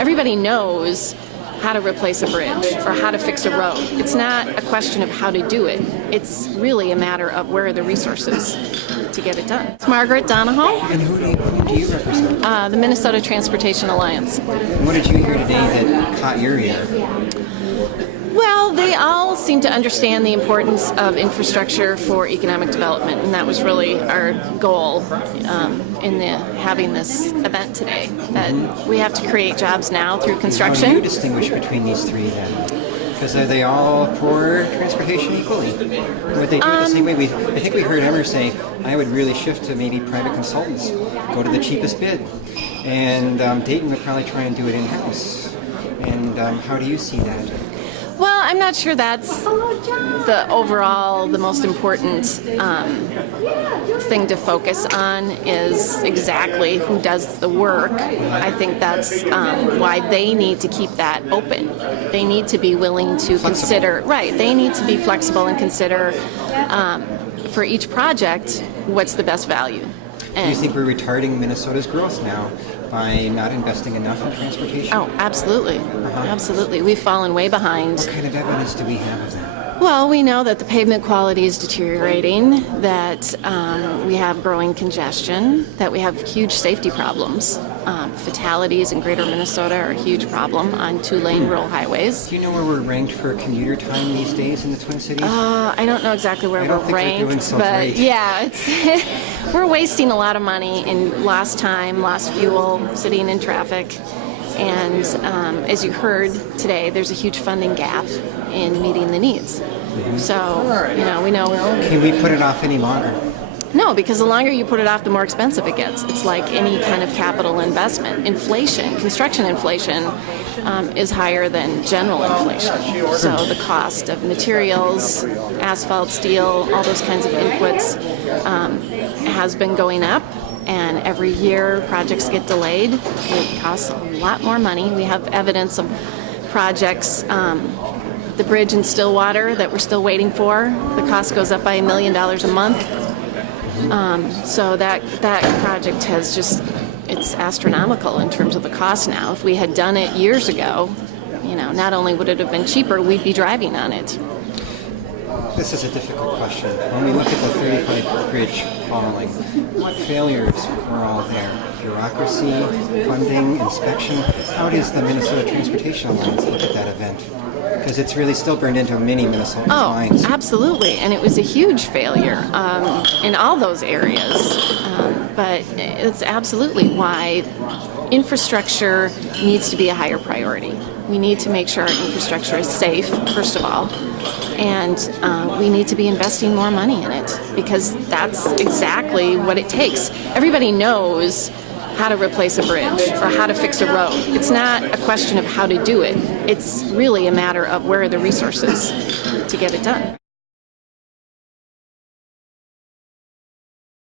everybody knows how to replace a bridge or how to fix a road. It's not a question of how to do it. It's really a matter of where are the resources to get it done. It's Margaret Donahoe. And who do you represent? The Minnesota Transportation Alliance. And what did you hear today that caught your ear? Well, they all seem to understand the importance of infrastructure for economic development, and that was really our goal in having this event today. That we have to create jobs now through construction. How do you distinguish between these three then? Because are they all for transportation equally? Would they do it the same way? I think we heard Emmer say, I would really shift to maybe private consultants, go to the cheapest bid. And Dayton would probably try and do it in-house. And how do you see that? Well, I'm not sure that's the most important thing to focus on is exactly who does the work. I think that's why they need to keep that open. They need to be willing to consider, right, they need to be flexible and consider for each project what's the best value. Do you think we're retarding Minnesota's growth now by not investing enough in transportation? Oh, absolutely. Absolutely. We've fallen way behind. What kind of evidence do we have of that? Well, we know that the pavement quality is deteriorating, that we have growing congestion, that we have huge safety problems. Fatalities in greater Minnesota are a huge problem on two-lane rural highways. Do you know where we're ranked for commuter time these days in the Twin Cities? I don't know exactly where we're ranked, we're doing so but great. yeah, we're wasting a lot of money in lost time, lost fuel, sitting in traffic. And as you heard today, there's a huge funding gap in meeting the needs. So, we know. Can we put it off any longer? No, because the longer you put it off, the more expensive it gets. It's like any kind of capital investment. Inflation, construction inflation, is higher than general inflation. So the cost of materials, asphalt, steel, all those kinds of inputs has been going up. And every year projects get delayed. It costs a lot more money. We have evidence of projects, the bridge in Stillwater that we're still waiting for. The cost goes up by $1 million a month. So that project has it's astronomical in terms of the cost now. If we had done it years ago, not only would it have been cheaper, we'd be driving on it. This is a difficult question. When we look at the 35 bridge falling, what failures were all there? Bureaucracy, funding, inspection. How does the Minnesota Transportation Alliance look at that event? Because it's really still burned into many Minnesotans' minds. Oh, absolutely. And it was a huge failure in all those areas. But it's absolutely why infrastructure needs to be a higher priority. We need to make sure our infrastructure is safe, first of all, and we need to be investing more money in it because that's exactly what it takes. Everybody knows how to replace a bridge or how to fix a road. It's not a question of how to do it. It's really a matter of where are the resources to get it done.